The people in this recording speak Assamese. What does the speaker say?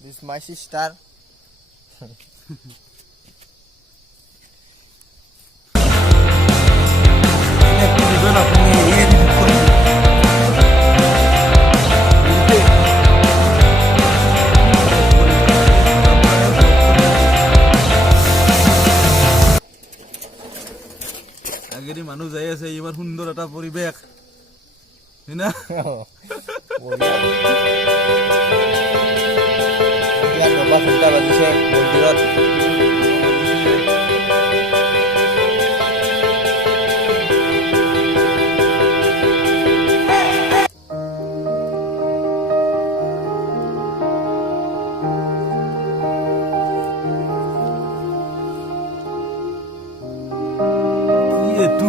This is my sister. আগেদি মানুহ যাই আছে ইমান সুন্দৰ এটা পৰিৱেশ হয়না নবা ঘণ্টা বাজিছে মন্দিৰত এইটো